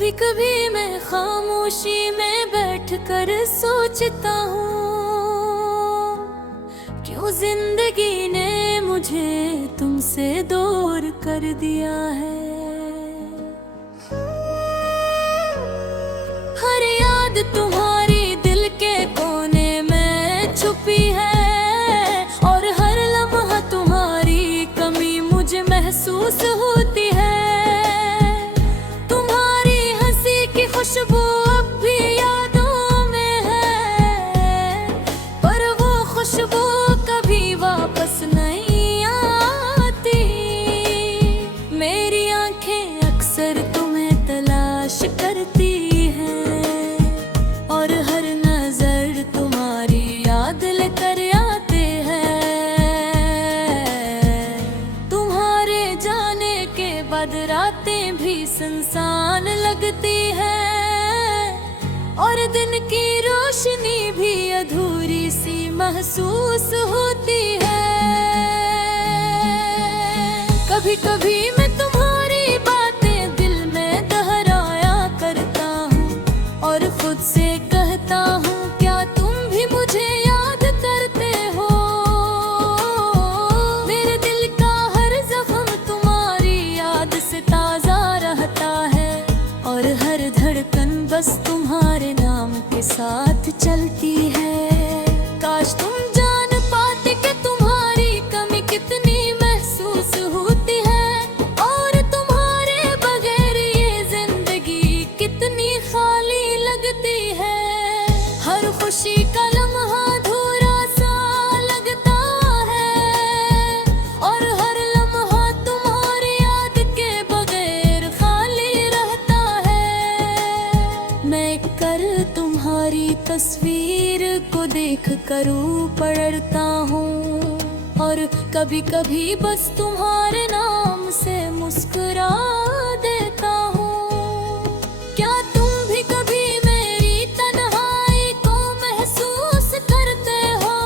कभी कभी मैं खामोशी में बैठ कर सोचता हूँ, क्यों जिंदगी ने मुझे तुमसे दूर कर दिया है। हर याद तुम्हारी दिल के कोने में छुपी है, और हर लम्हा तुम्हारी कमी मुझे महसूस होती है। खुशबू अब भी यादों में है, पर वो खुशबू कभी वापस नहीं आती। मेरी आंखें अक्सर तुम्हें तलाश करती हैं, और हर नजर तुम्हारी याद लेकर आते हैं। तुम्हारे जाने के बाद रातें भी सुनसान लगती है, और दिन की रोशनी भी अधूरी सी महसूस होती है। कभी कभी मैं तुम्हारी बातें दिल में दोहराया करता हूँ, और खुद से कहता हूँ क्या तुम भी मुझे याद करते हो। मेरे दिल का हर जख्म तुम्हारी याद से ताजा रहता है, और हर धड़कन बस तुम्हारे नाम के साथ चलती है। काश तुम जान पाते कि तुम्हारी कमी कितनी महसूस होती है, और तुम्हारे बगैर ये जिंदगी कितनी खाली लगती है। हर खुशी का लम्हा अधूरा सा लगता है, और हर लम्हा तुम्हारी याद के बगैर खाली रहता है। मैं कर तुम्हारी तस्वीर को देख कर पढ़ता हूँ, और कभी कभी बस तुम्हारे नाम से मुस्कुरा देता हूँ। क्या तुम भी कभी मेरी तन्हाई को महसूस करते हो,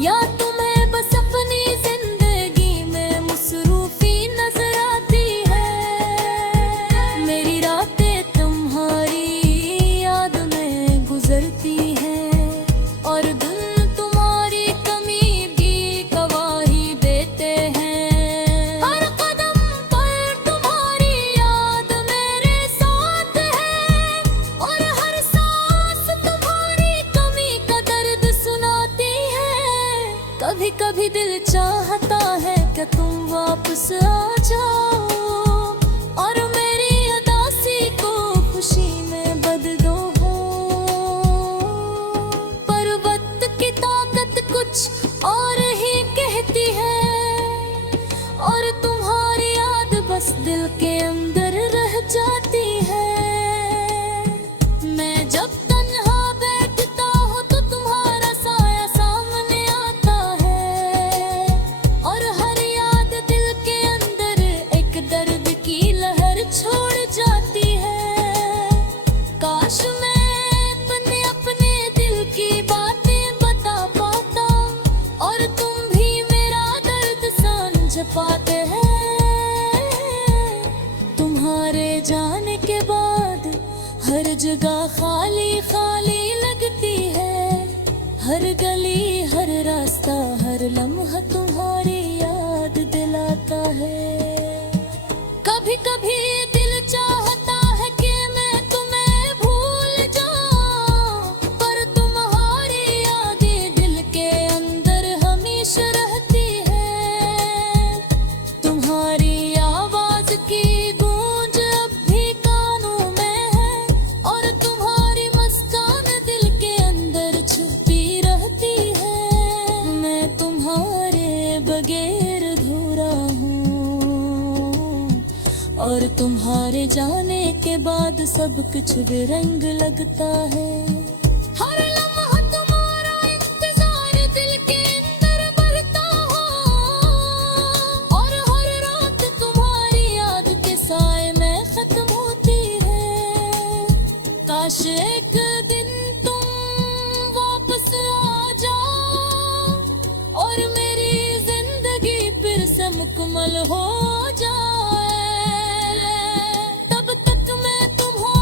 या तुम्हें बस अपनी जिंदगी में मसरूफी नजर आती है। मेरी रातें तुम्हारी याद में गुजरती हैं, और दिन तुम्हारी कमी भी गवाही देते हैं। हर कदम पर तुम्हारी याद मेरे साथ है, और हर सांस तुम्हारी कमी का दर्द सुनाती है। कभी कभी दिल चाहता है कि तुम वापस आ जाओ, और मेरी उदासी को खुशी में बदलो हो। पर वक्त की ताकत कुछ और ही कहती है, और तुम्हारी याद बस दिल के अंदर रह जाती है। मैं जब तन्हा बैठता हूँ तो तुम्हारा साया सामने आता है, और हर याद दिल के अंदर एक दर्द की लहर छोड़ जाती है। काश मैं अपने दिल की बातें बता पाता, और तुम भी मेरा दर्द समझ पाते हैं। तुम्हारे जाने के बाद हर जगह खाली खाली लगती है। हर गली हर रास्ता हर लम्हा तुम्हारी याद दिलाता है। कभी कभी दिल चाहता है कि मैं तुम्हें भूल जाऊं, पर तुम्हारी यादें दिल के अंदर हमेशा रहती है। तुम्हारी आवाज की गूंज अब भी कानों में है, और तुम्हारी मुस्कान दिल के अंदर छुपी रहती है। मैं तुम्हारे बगैर अधूरा हूँ, और तुम्हारे जाने के बाद सब कुछ बेरंग लगता है। हर लम्हा तुम्हारा इंतजार दिल के अंदर बढ़ता हो, और हर रात तुम्हारी याद के साए में खत्म होती है। काश एक दिन तुम वापस आ जाओ, और मेरी जिंदगी फिर से मुकम्मल हो जाए। तब तक मैं तुम्हारे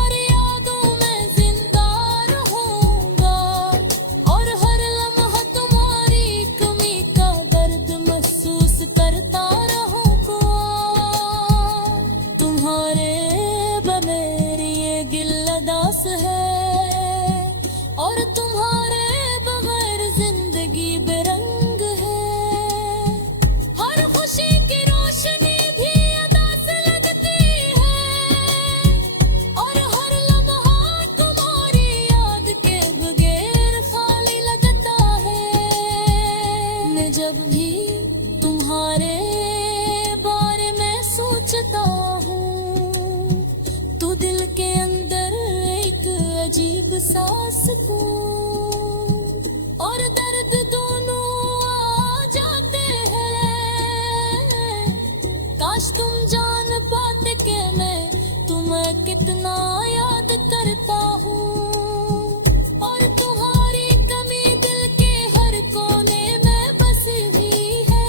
सुकून और दर्द दोनों आ जाते हैं। काश तुम जान पाते कि मैं तुम्हें कितना याद करता हूँ और तुम्हारी कमी दिल के हर कोने में बसी हुई है।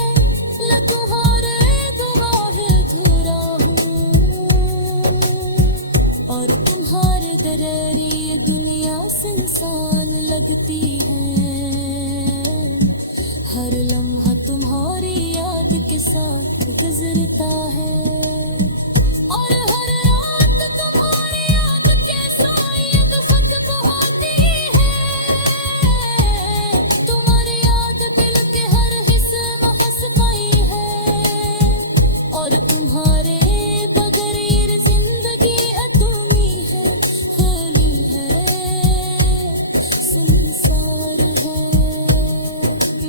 मैं तुम्हारे दुआ अधूरा हूँ और तुम्हारे दरेरी ये दुनिया सुनसान लगती है। हर लम्हा तुम्हारी याद के साथ गुजरता है और हर रात तुम्हारी याद के साए दफक बहाती है। तुम्हारी याद दिल के हर हिस्से में बस गई है और तुम्हारे बगैर ये जिंदगी अधूरी है, खाली है, सुनसान है।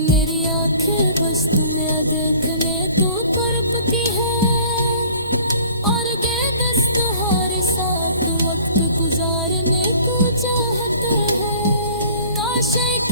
मेरी आंखें बस तुम्हें देखने तो तड़पती है और ये दस्त तुम्हारे साथ वक्त गुजारने को चाहता है। काश एक